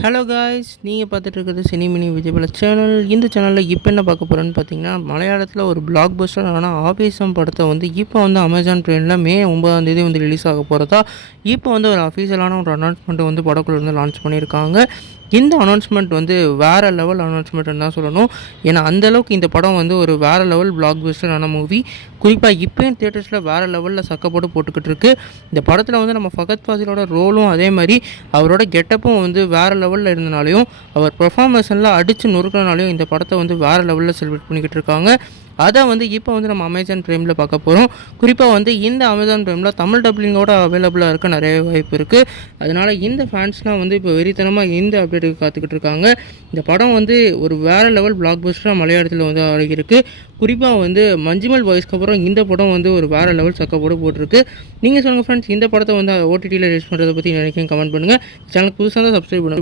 Hello guys, நீங்கள் பார்த்துட்டு இருக்கிறது சினிமினி விஜயபால சேனல். இந்த சேனலில் இப்போ என்ன பார்க்க போகிறேன்னு பார்த்தீங்கன்னா, மலையாளத்தில் ஒரு பிளாக் பஸ்டர் ஆனால் ஆவேசம் படத்தை வந்து இப்போ வந்து அமேசான் ப்ரைமில் மே 9ஆம் தேதி வந்து ரிலீஸ் ஆக போகிறதா இப்போ வந்து ஒரு அஃபீஷியலான ஒரு அனௌன்ஸ்மெண்ட்டை வந்து படக்குள்ள இருந்து லான்ச் பண்ணியிருக்காங்க. இந்த அனௌன்ஸ்மெண்ட் வந்து வேறு லெவல் அனௌன்ஸ்மெண்ட்னு தான் சொல்லணும். ஏன்னா அந்தளவுக்கு இந்த படம் வந்து ஒரு வேறு லெவல் பிளாக் பஸ்டரான மூவி. குறிப்பாக இப்போயும் தியேட்டர்ஸில் வேறு லெவலில் சக்கப்போட்டு போட்டுக்கிட்டு இருக்கு. இந்த படத்தில் வந்து நம்ம ஃபகத் ஃபாசிலோட ரோலும் அதே மாதிரி அவரோட கெட்டப்பும் வந்து வேறு லெவலில் இருந்தனாலையும் அவர் பெர்ஃபார்மன்ஸ்லாம் அடித்து நொறுக்கினாலையும் இந்த படத்தை வந்து வேறு லெவலில் செலிப்ரேட் பண்ணிக்கிட்டு இருக்காங்க. அதை வந்து இப்போ வந்து நம்ம அமேசான் ப்ரைமில் பார்க்க போகிறோம். குறிப்பாக வந்து இந்த அமேசான் ப்ரைமில் தமிழ் டப்ளிங்கோட அவைலபிளாக இருக்க நிறைய வாய்ப்பு இருக்குது. அதனால் இந்த ஃபேன்ஸ்லாம் வந்து இப்போ வெறித்தனமாக இந்த அப்டேட்டுக்கு காத்துக்கிட்டு இருக்காங்க. இந்த படம் வந்து ஒரு வேறு லெவல் பிளாக் பஸ்டராக மலையாளத்தில் வந்து அழகிருக்கு. குறிப்பாக வந்து மஞ்சுமல் பாய்ஸ்க்கு அப்புறம் இந்த படம் வந்து ஒரு வேறு லெவல் சக்கப்போடு போட்டிருக்கு. நீங்கள் சொல்லுங்கள் ஃப்ரெண்ட்ஸ், இந்த படத்தை வந்து ஓடிடியில் ரிலீஸ் பண்ணுறதை பற்றி நினைக்கிறேன், கமெண்ட் பண்ணுங்கள். சேனல் புதுசாக தான் சப்ஸ்கிரைப் பண்ணுங்கள்.